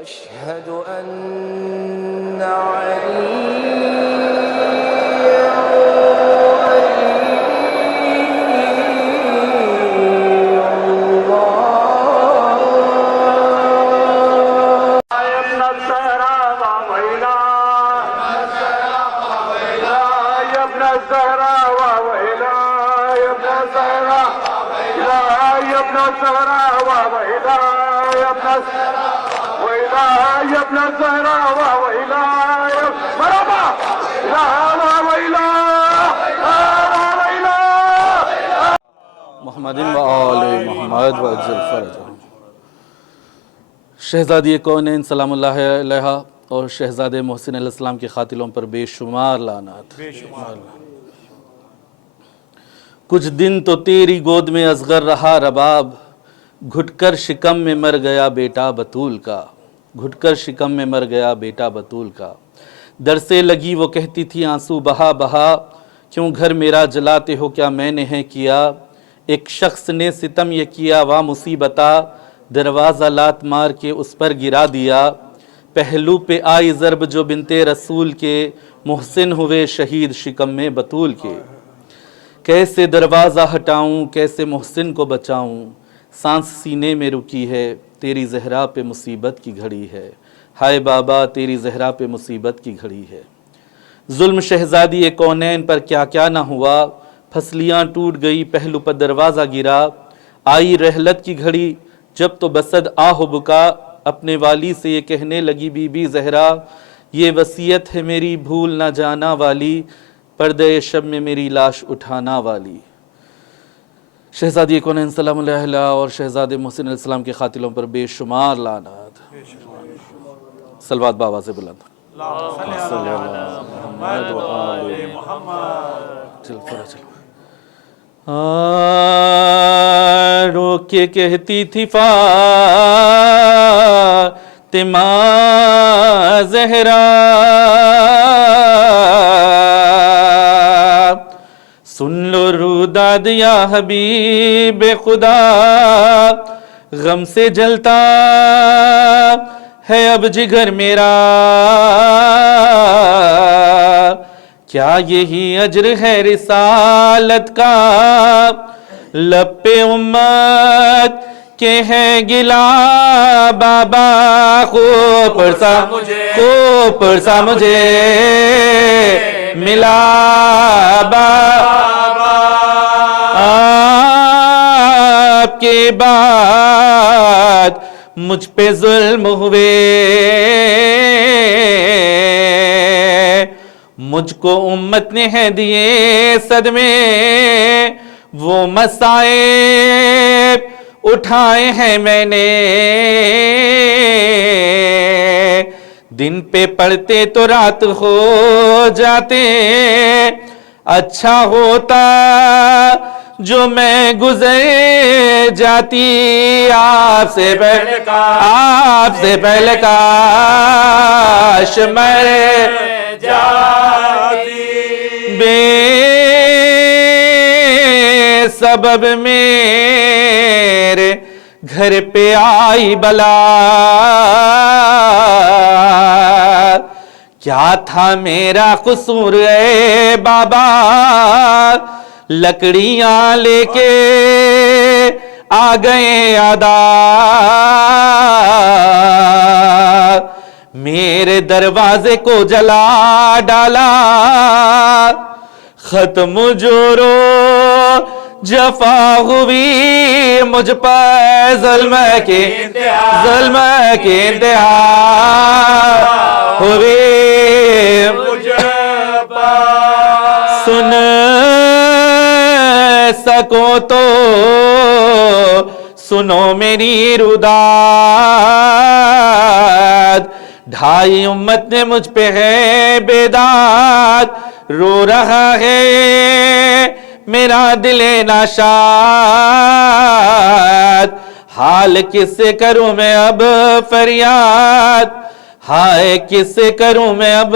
أشهد أن عليا محمد و آل محمد و اجزل فرجہ۔ شہزادی کونین سلام اللہ علیہ اور شہزادے محسن علیہ السلام کے قاتلوں پر بے شمار لعنات۔ کچھ دن تو تیری گود میں اصغر رہا رباب، گھٹ کر شکم میں مر گیا بیٹا بطول کا، گھٹ کر شکم میں مر گیا بیٹا بطول کا۔ در سے لگی وہ کہتی تھی آنسو بہا بہا، کیوں گھر میرا جلاتے ہو کیا میں نے ہے کیا؟ ایک شخص نے ستم یہ کیا وا مصیبتا، دروازہ لات مار کے اس پر گرا دیا۔ پہلو پہ آئی ضرب جو بنت رسول کے، محسن ہوئے شہید شکم میں بطول کے۔ کیسے دروازہ ہٹاؤں کیسے محسن کو بچاؤں، سانس سینے میں رکی ہے تیری زہرا پہ مصیبت کی گھڑی ہے، ہائے بابا تیری زہرا پہ مصیبت کی گھڑی ہے۔ ظلم شہزادی کونین پر کیا کیا نہ ہوا، پھسلیاں ٹوٹ گئی پہلو پر دروازہ گرا۔ آئی رحلت کی گھڑی جب تو بسد آہ و بکا، اپنے والی سے یہ کہنے لگی بی بی زہرا، یہ وصیت ہے میری بھول نہ جانا والی، پردے شب میں میری لاش اٹھانا والی۔ شہزادی کونین سلام اللہ علیہ اور شہزادے محسن علیہ السلام کے قاتلوں پر بے شمار لعنات۔ صلوات بابا سے بلند۔ صلی اللہ محمد و آل محمد۔ چل فرا چلو۔ رو کے کہتی تھی فاطمہ زہرا، سن لو روداد یا حبیب خدا، غم سے جلتا ہے اب جگر میرا، کیا یہی اجر ہے رسالت کا، لب پہ امت کے ہے گلا بابا، خوب پرسا مجھے ملا بابا، آپ کے بعد مجھ پہ ظلم ہوئے، مجھ کو امت نے ہے دیے صدمے، وہ مصائب اٹھائے ہیں میں نے، دن پہ پڑھتے تو رات ہو جاتے، اچھا ہوتا جو میں گزر جاتی، آپ سے پہلے کاش میں جاتی، بے سبب میرے گھر پہ آئی بلا، کیا تھا میرا قصور اے بابا، لکڑیاں لے کے آ گئے آدھا، میرے دروازے کو جلا ڈالا، ختم جورو جفا ہوئی مجھ پر، ظلم کے انتہا ہوئی مجھ پر، سن سکو تو سنو میری روداد، ڈھائی امت نے مجھ پہ ہے بیداد، رو رہا ہے میرا دل ناشاد، حال کس سے کروں میں اب فریاد، ہائے کس سے کروں میں اب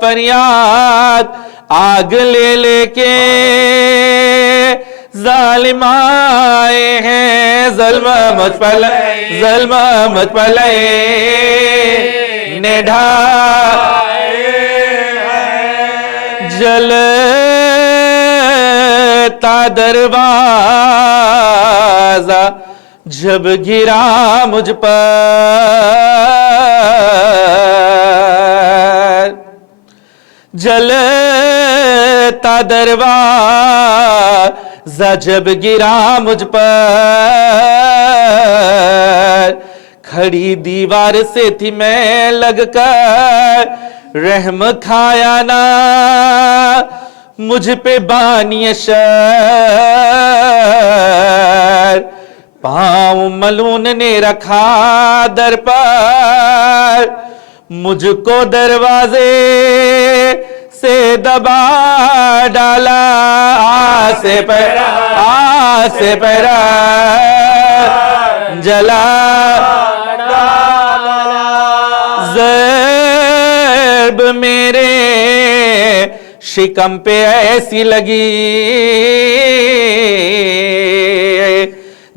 فریاد، آگ لے لے کے ظالم آئے ہیں، ظلم مجھ پر لائے نے ڈھائے جلتا دروازہ جب گرا مجھ پر، جلتا دروازہ جب گرا مجھ پر، کھڑی دیوار سے تھی میں لگ کر، رحم کھایا نہ مجھ پہ بانی شر، پاؤں ملون نے رکھا در پر، مجھ کو دروازے سے دبا ڈالا، آسے پیرا جلا ضرب میرے شکم پہ ایسی لگی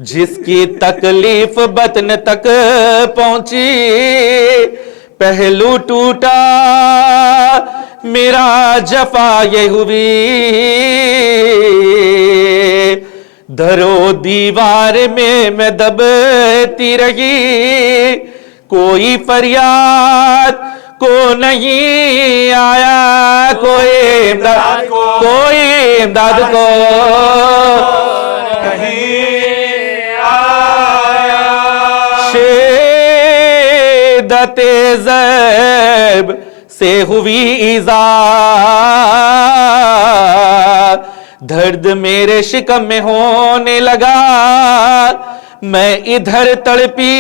جس کی تکلیف بطن تک پہنچی، پہلو ٹوٹا میرا جفا یہ ہوئی، درو دیوار میں دبتی رہی، کوئی فریاد کو نہیں آیا، کوئی امداد کو شدت ضرب سے ہوئی ایذا، درد میرے شکم میں ہونے لگا، میں ادھر تڑپی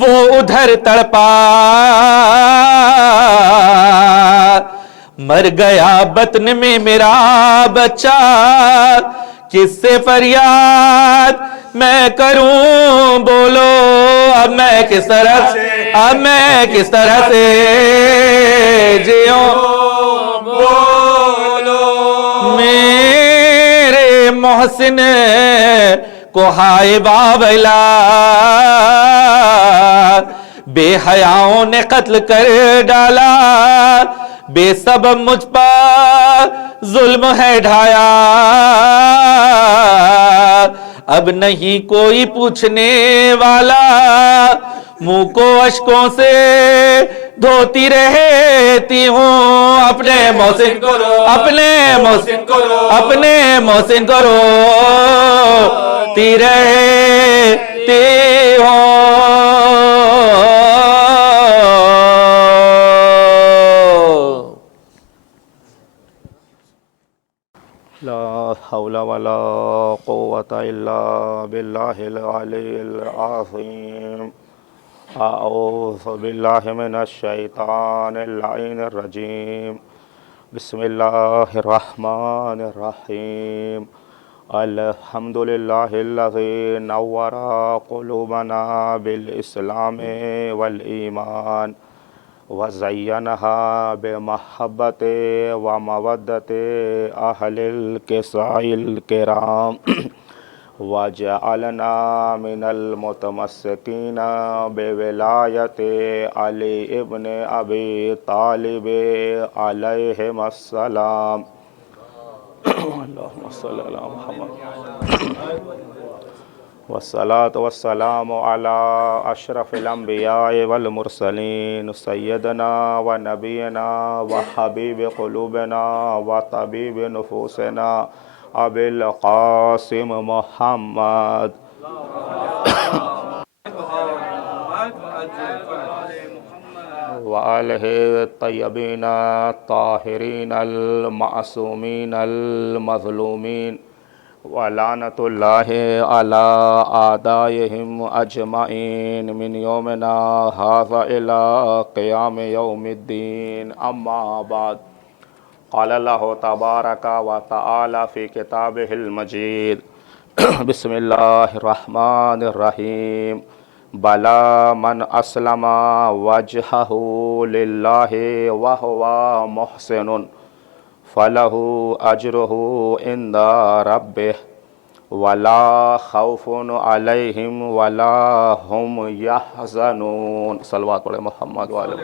وہ ادھر تڑپا، مر گیا بطن میں میرا بچہ، کس سے فریاد میں کروں بولو، اب میں کس طرح سے جیوں بولو، میرے محسن کو ہائے باویلا، بے حیاؤں نے قتل کر ڈالا، بے سبب مجھ پر ظلم ہے ڈھایا، اب نہیں کوئی پوچھنے والا، منہ کو اشکوں سے دھوتی رہتی ہوں، اپنے محسن کو روتی رہتی ہوں۔ لا حول ولا قوة الا باللہ العلی العظیم۔ اعوذ باللہ من الشیطان اللعین الرجیم۔ بسم اللہ الرحمن الرحیم۔ الحمدللہ الذی نور قلوبنا بالاسلام والایمان وزینها بمحبت ومودت اہل القصاء الکرام وجعلنا من المتمسکین بولایت علی ابن ابی طالب علیہم السلام۔ اللہم صلی علی محمد والصلاة والسلام على اشرف الانبیاء والمرسلین سیدنا و نبینا و حبیب قلوبنا و طبیب نفوسنا ابی القاسم محمد وآلہ الطیبین الطاہرین المعصومین المظلومین ولعنت اللہ علی اعدائہم اجمعین من یومنا ھذا الی قیام یوم الدین۔ اما بعد، قال اللہ تبارک و تعالی فی کتابہ المجید، بسم اللہ الرحمن الرحیم۔ بلا من اسلم وجہہ للہ وہو محسن فلہ اجرہ عند ربہ ولا خوف علیہم ولا هم یحزنون. صلوات پڑھے محمد والے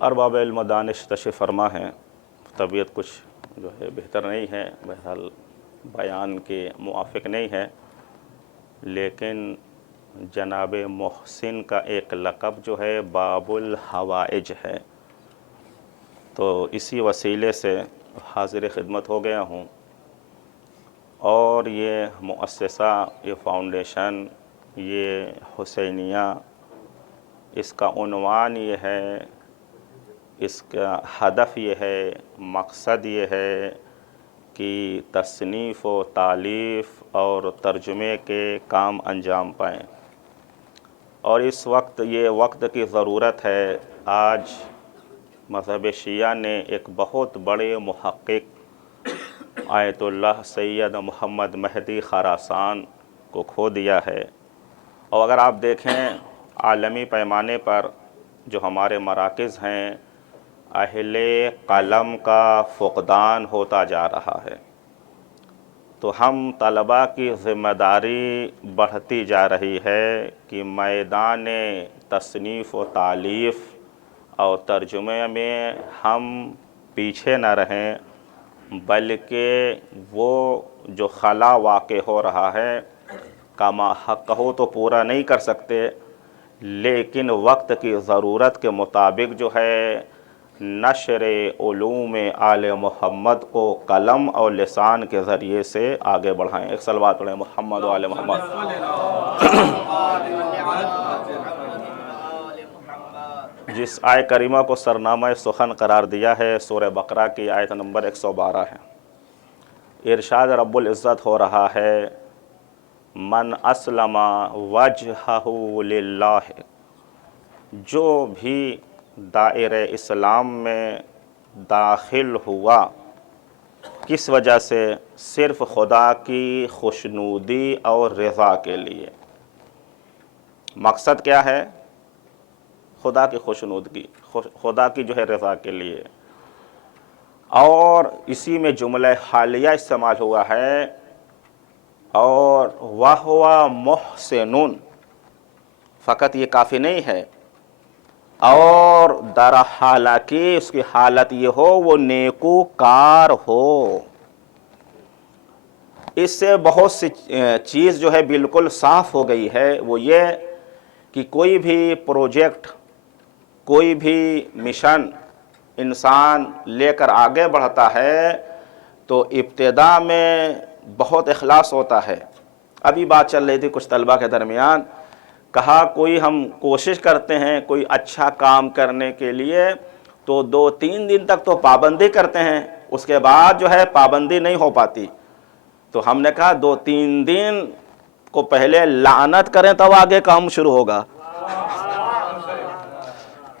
ارباب علم و دانش تشریف فرما ہیں. طبیعت کچھ جو ہے بہتر نہیں ہے، بہرحال بیان کے موافق نہیں ہے، لیکن جناب محسن کا ایک لقب جو ہے باب الحوائج ہے، تو اسی وسیلے سے حاضر خدمت ہو گیا ہوں. اور یہ مؤسسہ، یہ فاؤنڈیشن، یہ حسینیہ، اس کا عنوان یہ ہے، اس کا ہدف یہ ہے، مقصد یہ ہے کہ تصنیف و تالیف اور ترجمے کے کام انجام پائیں. اور اس وقت یہ وقت کی ضرورت ہے. آج مذہب شیعہ نے ایک بہت بڑے محقق آیت اللہ سید محمد مہدی خراسان کو کھو دیا ہے. اور اگر آپ دیکھیں عالمی پیمانے پر جو ہمارے مراکز ہیں، اہل قلم کا فقدان ہوتا جا رہا ہے. تو ہم طلباء کی ذمہ داری بڑھتی جا رہی ہے کہ میدان تصنیف و تالیف اور ترجمے میں ہم پیچھے نہ رہیں، بلکہ وہ جو خلا واقع ہو رہا ہے کما حق ہو تو پورا نہیں کر سکتے، لیکن وقت کی ضرورت کے مطابق جو ہے نشر علوم آل محمد کو قلم اور لسان کے ذریعے سے آگے بڑھائیں. ایک صلوات پڑھیں محمد و آل محمد. جس آیت کریمہ کو سرنامہ سخن قرار دیا ہے سورہ بقرہ کی آیت نمبر 112 ہے. ارشاد رب العزت ہو رہا ہے، من اسلم وجہہ للہ، جو بھی دائرہ اسلام میں داخل ہوا، کس وجہ سے؟ صرف خدا کی خوشنودی اور رضا کے لیے. مقصد کیا ہے؟ خدا کی خوشنودگی، خدا کی جو ہے رضا کے لیے. اور اسی میں جملہ حالیہ استعمال ہوا ہے، اور وَهُوَ مُحْسِنٌ، فقط یہ کافی نہیں ہے، اور در حالانکہ اس کی حالت یہ ہو وہ نیکوکار ہو. اس سے بہت سی چیز جو ہے بالکل صاف ہو گئی ہے. وہ یہ کہ کوئی بھی پروجیکٹ، کوئی بھی مشن انسان لے کر آگے بڑھتا ہے تو ابتدا میں بہت اخلاص ہوتا ہے. ابھی بات چل رہی تھی کچھ طلبہ کے درمیان، کہا کوئی ہم کوشش کرتے ہیں کوئی اچھا کام کرنے کے لیے تو 2-3 دن تک تو پابندی کرتے ہیں، اس کے بعد جو ہے پابندی نہیں ہو پاتی. تو ہم نے کہا 2-3 دن کو پہلے لعنت کریں تب آگے کام شروع ہوگا.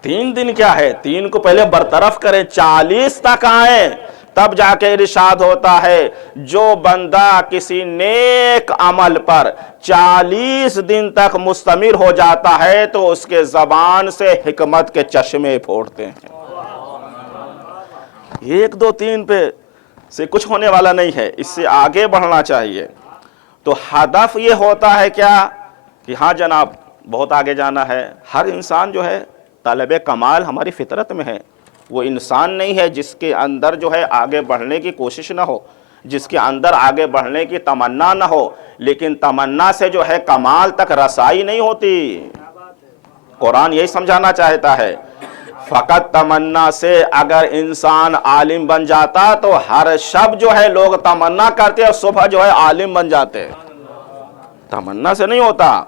3 دن کیا ہے، 3 کو پہلے برطرف کریں، 40 تک آئیں، تب جا کے ارشاد ہوتا ہے جو بندہ کسی نیک عمل پر 40 دن تک مستمر ہو جاتا ہے تو اس کے زبان سے حکمت کے چشمے پھوٹتے ہیں. 1 2 3 پہ سے کچھ ہونے والا نہیں ہے، اس سے آگے بڑھنا چاہیے. تو ہدف یہ ہوتا ہے کیا کہ ہاں جناب بہت آگے جانا ہے. ہر انسان جو ہے طالب کمال ہماری فطرت میں ہے. وہ انسان نہیں ہے جس کے اندر جو ہے آگے بڑھنے کی کوشش نہ ہو، جس کے اندر آگے بڑھنے کی تمنا نہ ہو، لیکن تمنا سے جو ہے کمال تک رسائی نہیں ہوتی. قرآن یہی سمجھانا چاہتا ہے. فقط تمنا سے اگر انسان عالم بن جاتا تو ہر شب جو ہے لوگ تمنا کرتے اور صبح جو ہے عالم بن جاتے. تمنا سے نہیں ہوتا،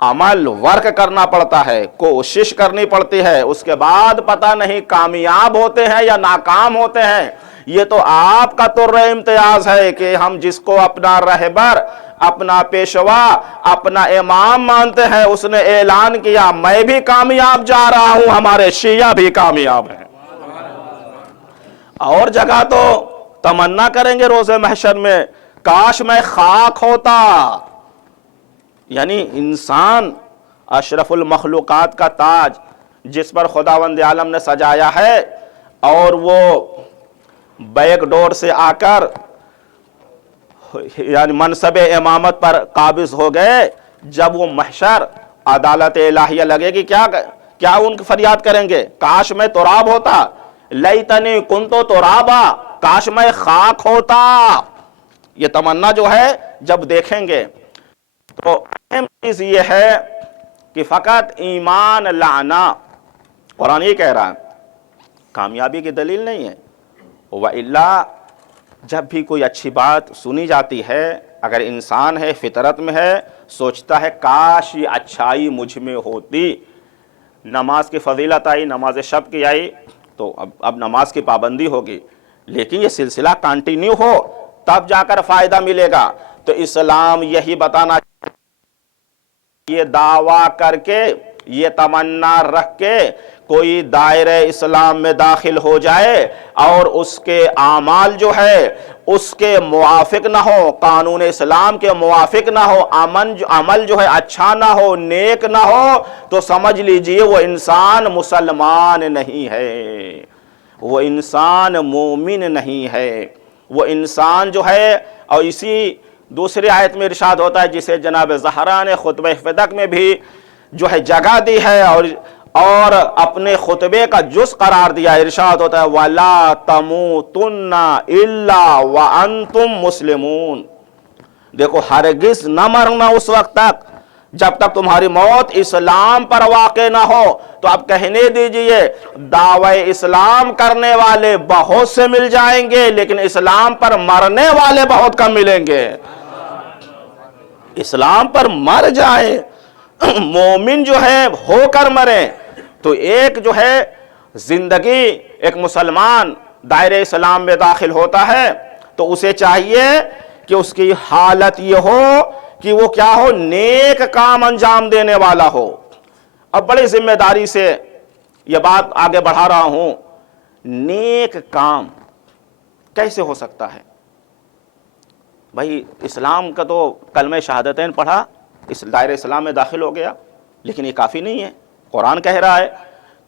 عمل ورک کرنا پڑتا ہے، کوشش کرنی پڑتی ہے. اس کے بعد پتہ نہیں کامیاب ہوتے ہیں یا ناکام ہوتے ہیں. یہ تو آپ کا طرح امتیاز ہے کہ ہم جس کو اپنا رہبر، اپنا پیشوا، اپنا امام مانتے ہیں، اس نے اعلان کیا میں بھی کامیاب جا رہا ہوں، ہمارے شیعہ بھی کامیاب ہیں. اور جگہ تو تمنا کریں گے روز محشر میں کاش میں خاک ہوتا. یعنی انسان اشرف المخلوقات کا تاج جس پر خداوند عالم نے سجایا ہے، اور وہ بیک ڈور سے آ کر یعنی منصب امامت پر قابض ہو گئے، جب وہ محشر عدالت الہیہ لگے گی کیا ان کی فریاد کریں گے؟ کاش میں تراب ہوتا، لیتنی کنتو ترابا، کاش میں خاک ہوتا. یہ تمنا جو ہے جب دیکھیں گے تو اہم چیز یہ ہے کہ فقط ایمان لانا، قرآن یہ کہہ رہا ہے، کامیابی کی دلیل نہیں ہے. وَإِلَّا جب بھی کوئی اچھی بات سنی جاتی ہے، اگر انسان ہے فطرت میں ہے، سوچتا ہے کاش یہ اچھائی مجھ میں ہوتی. نماز کی فضیلت آئی، نماز شب کی آئی تو اب نماز کی پابندی ہوگی، لیکن یہ سلسلہ کنٹینیو ہو تب جا کر فائدہ ملے گا. تو اسلام یہی بتانا، یہ دعویٰ کر کے، یہ تمنا رکھ کے کوئی دائرہ اسلام میں داخل ہو جائے اور اس کے اعمال جو ہے اس کے موافق نہ ہو، قانون اسلام کے موافق نہ ہو، عمل جو ہے اچھا نہ ہو، نیک نہ ہو، تو سمجھ لیجئے وہ انسان مسلمان نہیں ہے، وہ انسان مومن نہیں ہے، وہ انسان جو ہے. اور اسی دوسری آیت میں ارشاد ہوتا ہے جسے جناب زہرا نے خطبہ فدق میں بھی جو ہے جگہ دی ہے اور اپنے خطبے کا جز قرار دیا. ارشاد ہوتا ہے وَلَا تَمُوتُنَّ إِلَّا وَأَنْتُمْ مُسْلِمُونَ. دیکھو ہرگز نہ مرنا اس وقت تک جب تک تمہاری موت اسلام پر واقع نہ ہو. تو اب کہنے دیجئے دعوی اسلام کرنے والے بہت سے مل جائیں گے لیکن اسلام پر مرنے والے بہت کم ملیں گے. اسلام پر مر جائے مومن جو ہے ہو کر مرے تو ایک جو ہے زندگی ایک مسلمان دائرہ اسلام میں داخل ہوتا ہے تو اسے چاہیے کہ اس کی حالت یہ ہو کہ وہ کیا ہو، نیک کام انجام دینے والا ہو. اب بڑی ذمہ داری سے یہ بات آگے بڑھا رہا ہوں. نیک کام کیسے ہو سکتا ہے؟ بھائی اسلام کا تو کلمہ شہادتین پڑھا، اس دائرہ اسلام میں داخل ہو گیا، لیکن یہ کافی نہیں ہے. قرآن کہہ رہا ہے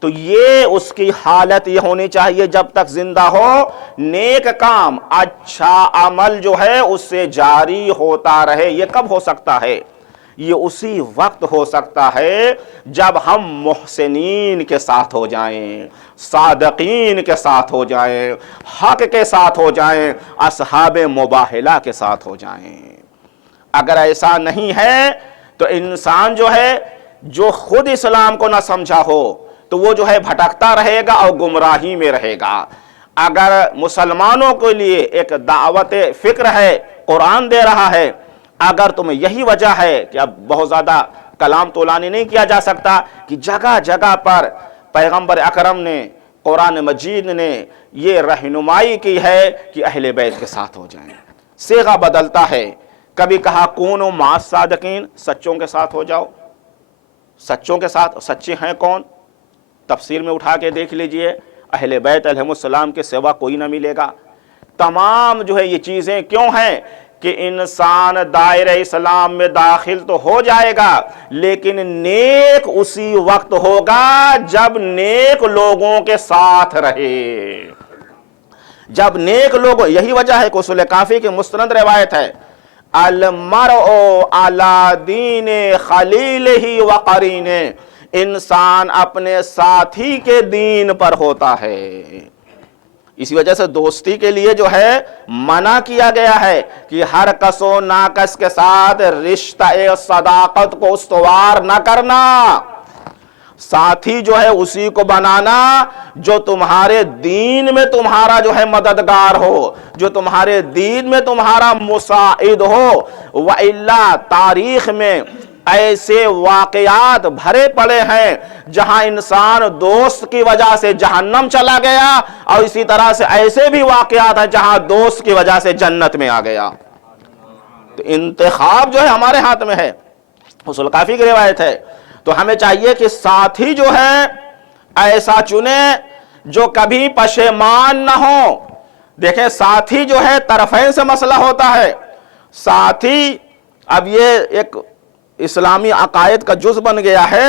تو یہ اس کی حالت یہ ہونی چاہیے جب تک زندہ ہو، نیک کام اچھا عمل جو ہے اس سے جاری ہوتا رہے. یہ کب ہو سکتا ہے؟ یہ اسی وقت ہو سکتا ہے جب ہم محسنین کے ساتھ ہو جائیں، صادقین کے ساتھ ہو جائیں، حق کے ساتھ ہو جائیں، اصحاب مباہلہ کے ساتھ ہو جائیں. اگر ایسا نہیں ہے تو انسان جو ہے جو خود اسلام کو نہ سمجھا ہو تو وہ جو ہے بھٹکتا رہے گا اور گمراہی میں رہے گا. اگر مسلمانوں کے لیے ایک دعوت فکر ہے، قرآن دے رہا ہے، اگر تمہیں یہی وجہ ہے کہ اب بہت زیادہ کلام طولانی نہیں کیا جا سکتا کہ جگہ جگہ پر پیغمبر اکرم نے، قرآن مجید نے یہ رہنمائی کی ہے کہ اہل بیت کے ساتھ ہو جائیں. صیغہ بدلتا ہے، کبھی کہا کونوا مع الصادقین، سچوں کے ساتھ ہو جاؤ. سچوں کے ساتھ، سچے ہیں کون؟ تفسیر میں اٹھا کے دیکھ لیجئے، اہل بیت علیہ السلام کے سوا کوئی نہ ملے گا. تمام جو ہے یہ چیزیں کیوں ہیں کہ انسان دائرہ اسلام میں داخل تو ہو جائے گا لیکن نیک اسی وقت ہوگا جب نیک لوگوں کے ساتھ رہے. جب نیک لوگ، یہی وجہ ہے کہ اصول کافی کی مستند روایت ہے المرء علی دین خلیلہ وقرینہ، انسان اپنے ساتھی کے دین پر ہوتا ہے. اسی وجہ سے دوستی کے لیے جو ہے منع کیا گیا ہے کہ ہر کس و ناکس کے ساتھ رشتہ صداقت کو استوار نہ کرنا. ساتھی جو ہے اسی کو بنانا جو تمہارے دین میں تمہارا جو ہے مددگار ہو، جو تمہارے دین میں تمہارا مساعد ہو. وَإِلَّا تاریخ میں ایسے واقعات بھرے پڑے ہیں جہاں انسان دوست کی وجہ سے جہنم چلا گیا اور اسی طرح سے ایسے بھی واقعات ہیں جہاں دوست کی وجہ سے جنت میں آ گیا. تو انتخاب جو ہے ہمارے ہاتھ میں ہے، اصول کافی کی روایت ہے. تو ہمیں چاہیے کہ ساتھی جو ہے ایسا چنے جو کبھی پشیمان نہ ہو. دیکھیں ساتھی جو ہے طرفین سے مسئلہ ہوتا ہے. ساتھی اب یہ ایک اسلامی عقائد کا جز بن گیا ہے.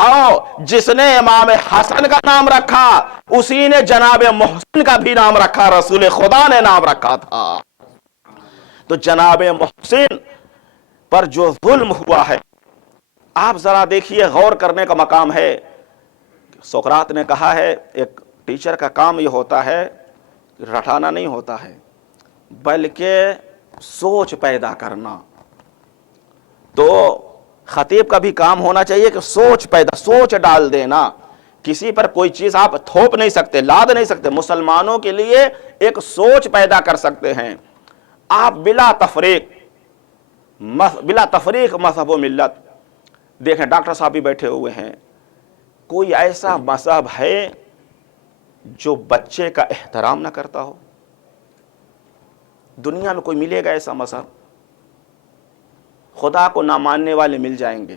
اور جس نے امام حسن کا نام رکھا اسی نے جناب محسن کا بھی نام رکھا، رسول خدا نے نام رکھا تھا۔ تو جناب محسن پر جو ظلم ہوا ہے، آپ ذرا دیکھیے، غور کرنے کا مقام ہے۔ سقراط نے کہا ہے ایک ٹیچر کا کام یہ ہوتا ہے، رٹانا نہیں ہوتا ہے بلکہ سوچ پیدا کرنا۔ تو خطیب کا بھی کام ہونا چاہیے کہ سوچ ڈال دینا۔ کسی پر کوئی چیز آپ تھوپ نہیں سکتے، لاد نہیں سکتے، مسلمانوں کے لیے ایک سوچ پیدا کر سکتے ہیں آپ بلا تفریق مذہب و ملت۔ دیکھیں ڈاکٹر صاحب بھی بیٹھے ہوئے ہیں، کوئی ایسا مذہب ہے جو بچے کا احترام نہ کرتا ہو؟ دنیا میں کوئی ملے گا ایسا مذہب؟ خدا کو نہ ماننے والے مل جائیں گے،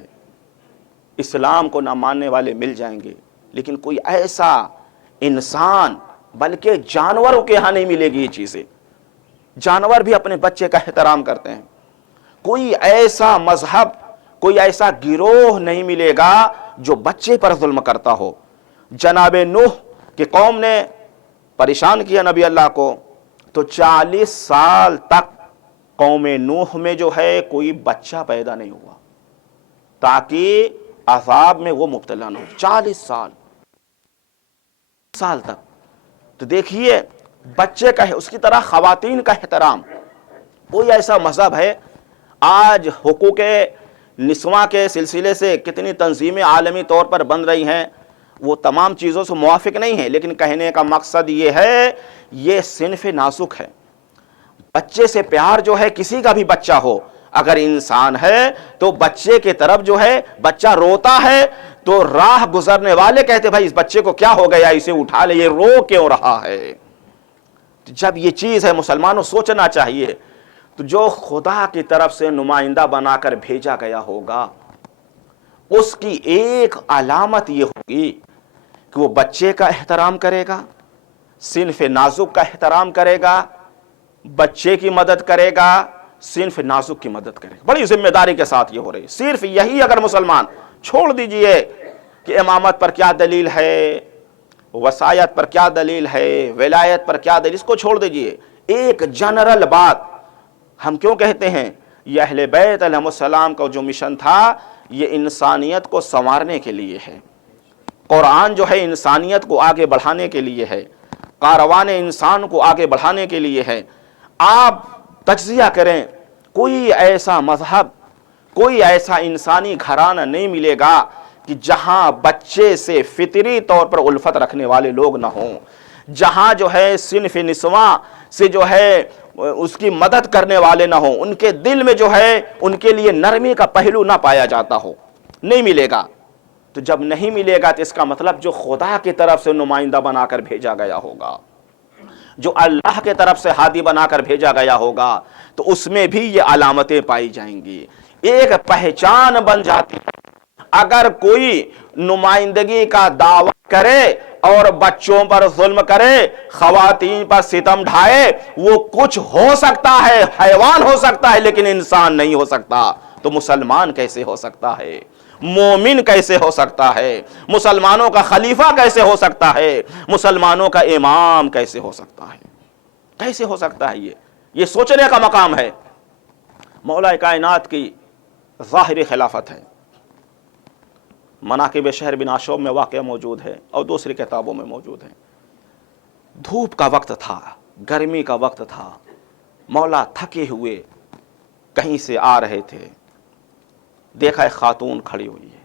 اسلام کو نہ ماننے والے مل جائیں گے، لیکن کوئی ایسا انسان، بلکہ جانوروں کے ہاں نہیں ملے گی یہ چیزیں۔ جانور بھی اپنے بچے کا احترام کرتے ہیں۔ کوئی ایسا مذہب، کوئی ایسا گروہ نہیں ملے گا جو بچے پر ظلم کرتا ہو۔ جناب نوح کی قوم نے پریشان کیا نبی اللہ کو، تو 40 سال تک قوم نوح میں جو ہے کوئی بچہ پیدا نہیں ہوا تاکہ عذاب میں وہ مبتلا نہ ہو۔ 40 سال تک۔ تو دیکھیے بچے کا ہے، اس کی طرح خواتین کا احترام۔ کوئی ایسا مذہب ہے، آج حقوق نسواں کے سلسلے سے کتنی تنظیمیں عالمی طور پر بن رہی ہیں، وہ تمام چیزوں سے موافق نہیں ہے، لیکن کہنے کا مقصد یہ ہے یہ صنف نازک ہے۔ بچے سے پیار جو ہے، کسی کا بھی بچہ ہو، اگر انسان ہے تو بچے کے طرف جو ہے، بچہ روتا ہے تو راہ گزرنے والے کہتے بھائی اس بچے کو کیا ہو گیا، اسے اٹھا لے، یہ رو کیوں رہا ہے۔ جب یہ چیز ہے مسلمانوں سوچنا چاہیے، تو جو خدا کی طرف سے نمائندہ بنا کر بھیجا گیا ہوگا اس کی ایک علامت یہ ہوگی کہ وہ بچے کا احترام کرے گا، صنف نازک کا احترام کرے گا، بچے کی مدد کرے گا، صنف نازک کی مدد کرے گا۔ بڑی ذمہ داری کے ساتھ یہ ہو رہی ہے۔ صرف یہی اگر مسلمان چھوڑ دیجئے کہ امامت پر کیا دلیل ہے، وصایت پر کیا دلیل ہے، ولایت پر کیا دلیل، اس کو چھوڑ دیجئے۔ ایک جنرل بات ہم کیوں کہتے ہیں، یہ اہل بیت علیہ السلام کا جو مشن تھا یہ انسانیت کو سنوارنے کے لیے ہے۔ قرآن جو ہے انسانیت کو آگے بڑھانے کے لیے ہے، کاروان انسان کو آگے بڑھانے کے لیے ہے۔ آپ تجزیہ کریں، کوئی ایسا مذہب، کوئی ایسا انسانی گھرانہ نہیں ملے گا کہ جہاں بچے سے فطری طور پر الفت رکھنے والے لوگ نہ ہوں، جہاں جو ہے صنف نسواں سے جو ہے اس کی مدد کرنے والے نہ ہوں، ان کے دل میں جو ہے ان کے لیے نرمی کا پہلو نہ پایا جاتا ہو، نہیں ملے گا۔ تو جب نہیں ملے گا تو اس کا مطلب جو خدا کی طرف سے نمائندہ بنا کر بھیجا گیا ہوگا، جو اللہ کے طرف سے ہادی بنا کر بھیجا گیا ہوگا، تو اس میں بھی یہ علامتیں پائی جائیں گی، ایک پہچان بن جاتی ہے۔ اگر کوئی نمائندگی کا دعویٰ کرے اور بچوں پر ظلم کرے، خواتین پر ستم ڈھائے، وہ کچھ ہو سکتا ہے، حیوان ہو سکتا ہے لیکن انسان نہیں ہو سکتا، تو مسلمان کیسے ہو سکتا ہے، مومن کیسے ہو سکتا ہے، مسلمانوں کا خلیفہ کیسے ہو سکتا ہے، مسلمانوں کا امام کیسے ہو سکتا ہے، کیسے ہو سکتا ہے؟ یہ سوچنے کا مقام ہے۔ مولا کائنات کی ظاہری خلافت ہے، مناقب شہر بن عاشوب میں واقعہ موجود ہے اور دوسری کتابوں میں موجود ہے۔ دھوپ کا وقت تھا، گرمی کا وقت تھا، مولا تھکے ہوئے کہیں سے آ رہے تھے، دیکھا ایک خاتون کھڑی ہوئی ہے،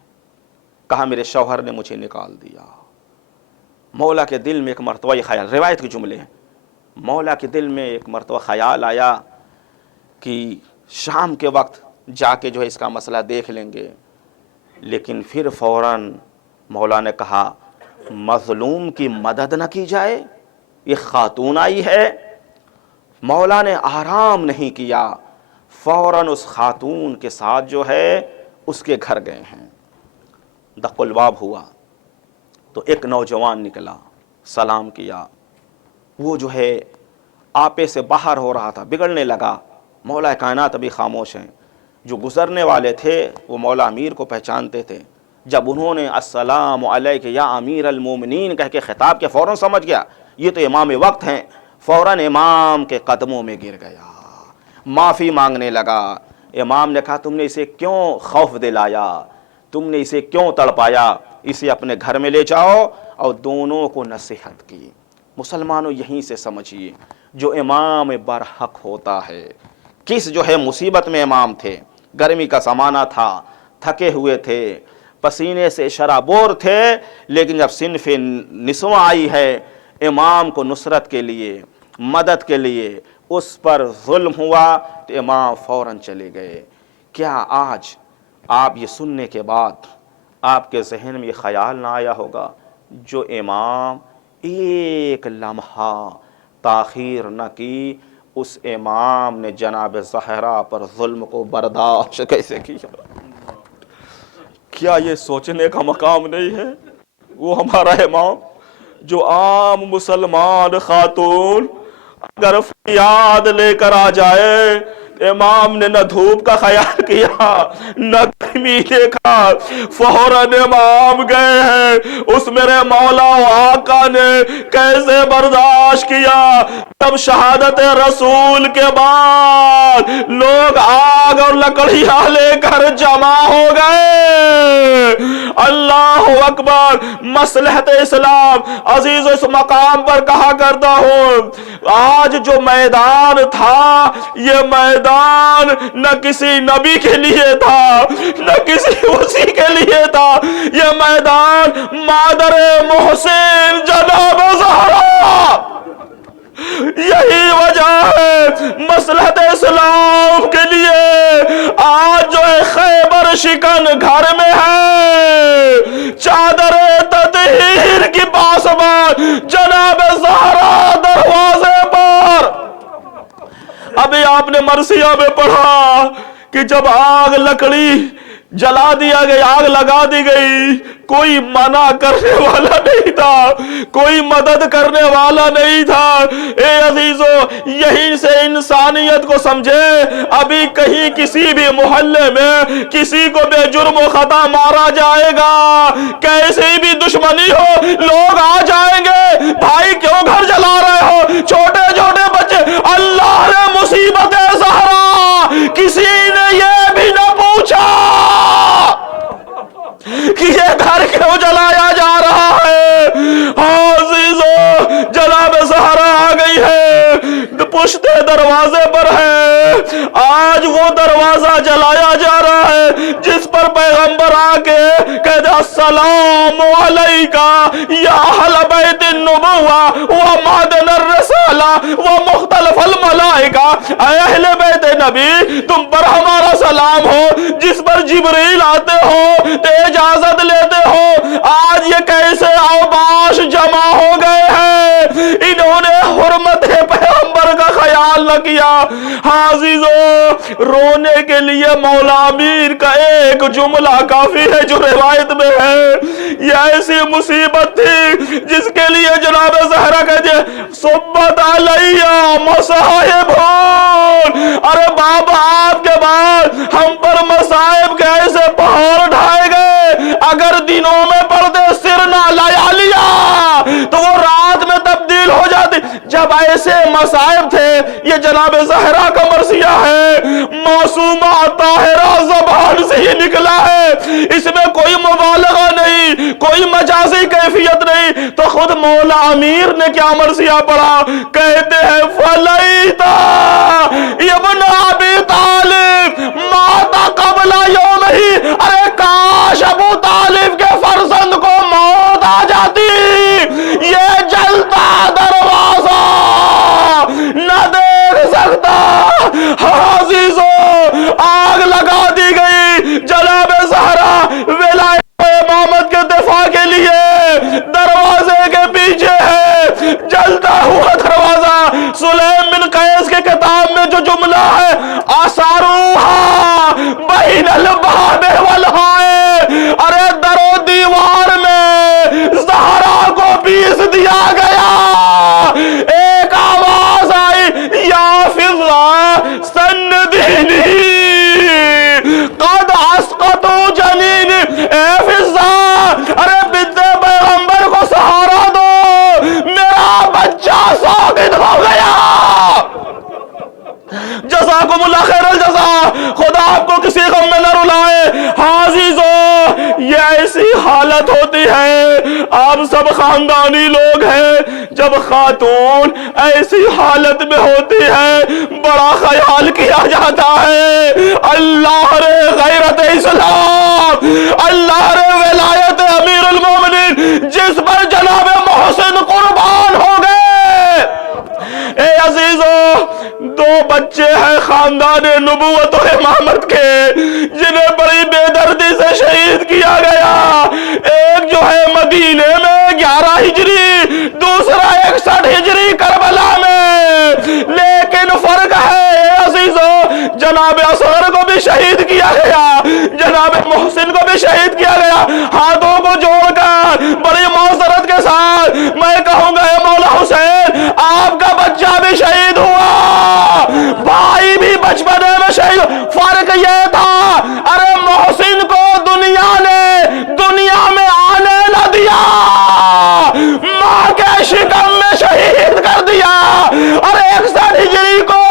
کہا میرے شوہر نے مجھے نکال دیا۔ مولا کے دل میں ایک مرتبہ یہ خیال، روایت کے جملے ہیں، مولا کے دل میں ایک مرتبہ خیال آیا کہ شام کے وقت جا کے جو ہے اس کا مسئلہ دیکھ لیں گے، لیکن پھر فوراً مولا نے کہا مظلوم کی مدد نہ کی جائے، یہ خاتون آئی ہے۔ مولا نے آرام نہیں کیا، فوراً اس خاتون کے ساتھ جو ہے اس کے گھر گئے ہیں۔ دق الباب ہوا تو ایک نوجوان نکلا، سلام کیا، وہ جو ہے آپے سے باہر ہو رہا تھا، بگڑنے لگا۔ مولا کائنات ابھی خاموش ہیں، جو گزرنے والے تھے وہ مولا امیر کو پہچانتے تھے، جب انہوں نے السلام علیک یا امیر المومنین کہہ کے خطاب کیا، فوراً سمجھ گیا یہ تو امام وقت ہیں، فوراً امام کے قدموں میں گر گیا، معافی مانگنے لگا۔ امام نے کہا تم نے اسے کیوں خوف دلایا، تم نے اسے کیوں تڑپایا، اسے اپنے گھر میں لے جاؤ، اور دونوں کو نصیحت کی۔ مسلمانوں یہیں سے سمجھیے جو امام برحق ہوتا ہے، کس جو ہے مصیبت میں امام تھے، گرمی کا زمانہ تھا، تھکے ہوئے تھے، پسینے سے شرابور تھے، لیکن جب صنف نسواں آئی ہے امام کو نصرت کے لیے، مدد کے لیے، اس پر ظلم ہوا تو امام فوراً چلے گئے۔ کیا آج آپ یہ سننے کے بعد آپ کے ذہن میں یہ خیال نہ آیا ہوگا جو امام ایک لمحہ تاخیر نہ کی، اس امام نے جناب زہرا پر ظلم کو برداشت کیسے کیا؟ کیا یہ سوچنے کا مقام نہیں ہے؟ وہ ہمارا امام جو عام مسلمان خاتون اگر فریاد لے کر آ جائے، امام نے نہ دھوپ کا خیال کیا نہ گرمی دیکھا، فوراً امام گئے ہیں۔ اس میرے مولا و آقا نے کیسے برداشت کیا جب شہادت رسول کے بعد لوگ آگ اور لکڑیاں لے کر جمع ہو گئے۔ اللہ اکبر، مصلحت اسلام عزیز اس مقام پر کہا کرتا ہوں، آج جو میدان تھا یہ میدان نہ کسی نبی کے لیے تھا نہ کسی وصی کے لیے تھا، یہ میدان مادر محسن جناب زہرا، یہی وجہ ہے مصلحت اسلام کے لیے آج جو ہے خیبر شکن گھر میں ہے، چادر تطہیر کی پاسبان جناب زہرا دروازے پر۔ ابھی آپ نے مرثیہ میں پڑھا کہ جب آگ لکڑی جلا دیا گئی، آگ لگا دی گئی، کوئی منع کرنے والا نہیں تھا، کوئی مدد کرنے والا نہیں تھا۔ اے عزیزو، یہیں سے انسانیت کو سمجھے۔ ابھی کہیں کسی بھی محلے میں کسی کو بے جرم و خطا مارا جائے گا، کیسے بھی دشمنی ہو، لوگ آ جائیں گے، بھائی کیوں گھر جلا رہے ہو، چھوٹے چھوٹے بچے۔ اللہ نے مصیبت زہرا کسی نے یہ بھی نہ پوچھا کہ یہ گھر کیوں جلایا جا رہا ہے۔ عزیزو، جناب زہرا آ گئی ہے، پشتے دروازے پر ہے، آج وہ دروازہ جلایا جا رہا ہے جس پر پیغمبر آ کے کہتے السلام علیکہ یا اہل بیت النبوہ و معدن الرسالہ و مختلف الملائکہ، اے اہل بیت نبی تم پر ہمارا سلام ہو، جس پر جبریل آتے ہو تو اجازت لیتے ہو۔ آج یہ کیسے اوباش جمع ہو گئے ہیں، انہوں نے حرمت پیغمبر کا خیال نہ کیا۔ عزیزو، رونے کے لیے مولا امیر کا ایک جملہ کافی ہے جو روایت میں ہے۔ یہ ایسی مصیبت تھی جس کے لیے جناب زہرا کہتے ہیں صبت علیہ مصائبون، ارے بابا آپ کے بعد ہم پر مصائب کے ایسے پہاڑ ڈھائے گئے، اگر دنوں میں پڑھتے سرنا لیالیا تو وہ رات میں تبدیل ہو جاتی۔ جب ایسے مصائب تھے، یہ جناب زہرا کا مرثیہ ہے، معصومہ طاہرہ زبان سے ہی نکلا ہے، اس میں کوئی مبالغہ نہیں، کوئی مجازی کیفیت نہیں۔ تو خود مولا امیر نے کیا مرثیہ پڑھا، کہتے ہیں فلیتا ابن ابی طالب ماتا قبل یوم ہی، ارے کاش ابو طالب کے فرزند کو موت آ جاتی، یہ جلتا دروازہ نہ دیکھ سکتا۔ عزیزو، آگ لگا دی گئی، جناب زہرا ولایت امامت کے دفاع کے لیے دروازے کے پیچھے ہے، جلتا ہوا دروازہ۔ سلیم بن قیس کے کتاب میں جو جملہ ہے آثاروہا بین الباب والحا یہ ایسی حالت ہوتی ہے، آپ سب خاندانی لوگ ہیں، جب خاتون ایسی حالت میں ہوتی ہے بڑا خیال کیا جاتا ہے اللہ رے غیرت اسلام، اللہ رے ولایت امیر المومنین جس پر جناب محسن قربان ہو گئے۔ اے عزیزو، دو بچے ہیں خاندان نبوت و امامت کے جنہیں بڑی بے دردی سے شہید کیا گیا، ایک جو ہے مدینے میں 11 ہجری، دوسرا 61 ہجری کربلا میں، لیکن فرق ہے اے عزیزو، جناب اصغر کو بھی شہید کیا گیا، جناب محسن کو بھی شہید کیا گیا۔ ہاتھوں کو جوڑ کر بڑی معذرت کے ساتھ میں کہوں گا اے مولا حسین، آپ کا بچہ بھی شہید ہوا، بھائی بھی بچپنے میں شہید ہوا، فرق یہ تھا ارے محسن کو دنیا نے دنیا میں آنے نہ دیا، ماں کے شکم میں شہید کر دیا، اور 61 ہجری کو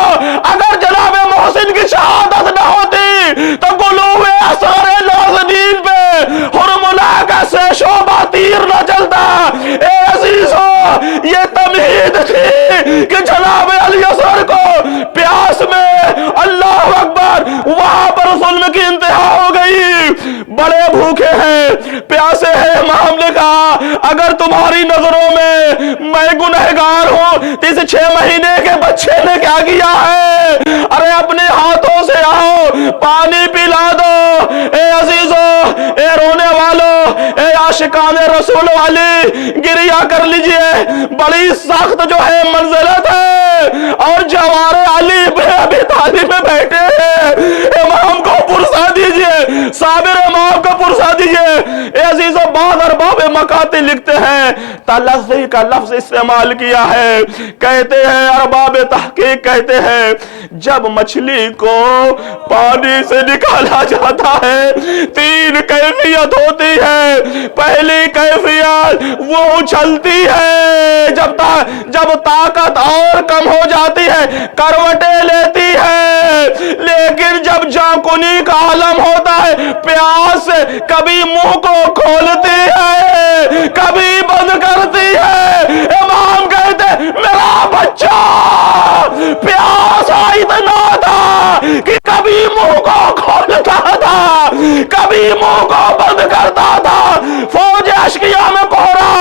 اگر جناب محسن کی شہادت نہ ہوتی تو گلوب اصغر نازنین پہ حرملا کا شعبہ تیر نہ چلتا۔ اے عزیزو، یہ تمہید تھی کہ جناب علی اصغر کو پیاس میں، اللہ اکبر، وہاں پر ظلم کی انتہا ہو گئی، بڑے بھوکے ہیں، پیاسے ہیں، امام نے کہا اگر تمہاری نظروں میں گنہگار ہوں تو اس 6 مہینے کے بچے نے کیا کیا ہے، ارے اپنے ہاتھوں سے آؤ پانی پلا دو۔ اے عزیزو، اے رونے والوں، اے عاشقان رسول والی، گریہ کر لیجئے، بڑی سخت جو ہے منزلت ہے، اور جوار علی ابن ابی طالب میں بیٹھے ہیں، امام کو پرسا دیجئے، صابر امام کو پرسا دیجئے۔ اے عزیزو، بعض ارباب مقاتی لکھتے ہیں تلفظ کا لفظ استعمال کیا ہے، کہتے ہیں ارباب تحقیق کہتے ہیں جب مچھلی کو پانی سے نکالا جاتا ہے 3 کیفیت ہوتی ہے، پہلی کیفیت وہ اچھلتی ہے، جب طاقت اور کم ہو جاتی ہے کروٹیں لیتی ہے، لیکن جب جانکنی کا عالم ہوتا ہے پیاس سے کبھی منہ کو کھولتی ہے کبھی بند کرتی ہے۔ امام کہتے میرا بچہ پیاسا اتنا تھا کہ کبھی منہ کو کھولتا تھا کبھی منہ کو بند کرتا تھا، فوج اشقیاء میں کوہرا۔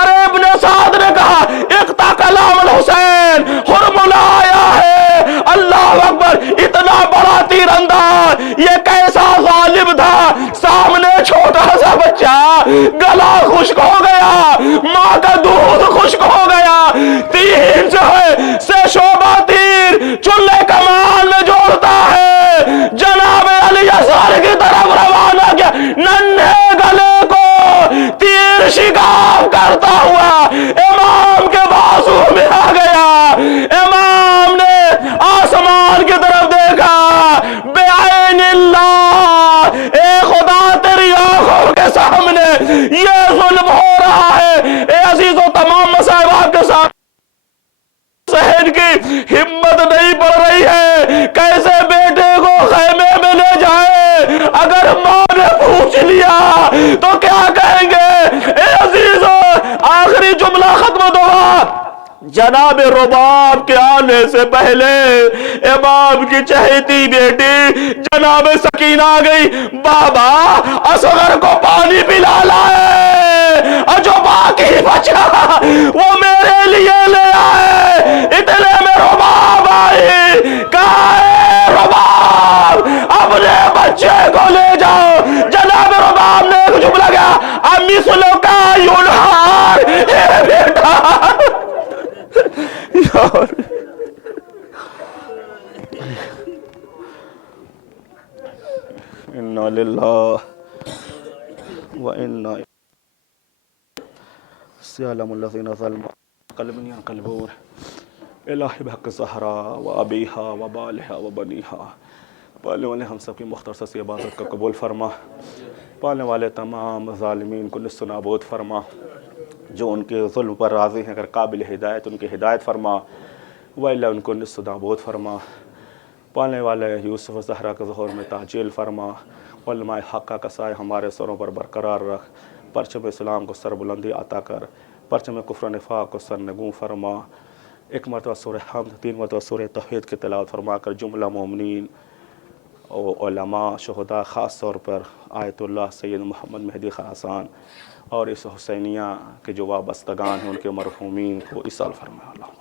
ارے ابن سعد نے کہا اقتا کلام الحسین، حرملا آیا ہے، اللہ اکبر، اتنا بڑا تیر انداز، یہ کیسا ظالم تھا، سامنے چھوٹا سا بچہ، گلا خشک ہو گیا، ماں کا دودھ خشک ہو گیا، 3 جو ہے سے شعبہ تیر چلے کمان میں جوڑتا ہے، جناب علی اصغر کی طرف روانہ کیا، ننھے گلے کو تیر شکاف کرتا ہوا امام کے بازو میں آ گیا۔ امام نے آسمان کی طرف دیکھا، بے عین اللہ، اے خدا تیری آنکھوں کے سامنے یہ ظلم ہو رہا ہے۔ اے عزیزو، تمام مصائب کے ساتھ سہن کی ہمت نہیں پڑ رہی ہے، کیسے بیٹے کو خیمے میں لے جائے، اگر ماں نے پوچھ لیا تو کیا کہیں گے۔ اے عزیزو، آخری جملہ ختم دعا، جناب رباب کے آنے سے پہلے امام کی چہیتی بیٹی جناب سکینہ آ گئی، بابا اصغر کو پانی پلا لائے، اور جو باقی بچا وہ میرے لیے لے آئے۔ اتنے میں رباب آئی، کہا اے رباب اپنے بچے کو لے جاؤ۔ جناب رباب نے ایک جملہ کہا، امیسلو کا یونہار، اے بیٹا اِنَّا لِلَّهِ وَإِنَّا إِلَيْهِ سِيَعْلَمُ الَّذِينَ ظَلَمُوا قَلْبٌ يَنقَلِبُونَ إِلَىٰ بِحَقِّ الزَّهْرَاءِ وَأَبِيهَا وَبَالِهَا وَبَنِيهَا۔ پالنے والے ہم سب کی مختصر سی عبادت کا قبول فرما، پالنے والے تمام ظالمین کو نصف نابود فرما، جو ان کے ظلم پر راضی ہیں اگر قابل ہدایت ان کی ہدایت فرما، وَإِلَّا ان کو نصف نابود فرما، پالنے والے یوسف و زہرا کے ظہور میں تعجیل فرما، علماء حقہ کا سایہ ہمارے سروں پر برقرار رکھ، پرچم اسلام کو سربلندی عطا کر، پرچم کفر و نفاق کو سرنگوں فرما۔ ایک مرتبہ سورہ حمد، 3 مرتبہ سورہ توحید کی تلاوت فرما کر جملہ مومنین علماء شہداء، خاص طور پر آیت اللہ سید محمد مہدی خراسان اور اس حسینیہ کے جو وابستگان ہیں ان کے مرحومین کو ایصال فرما۔ اللہ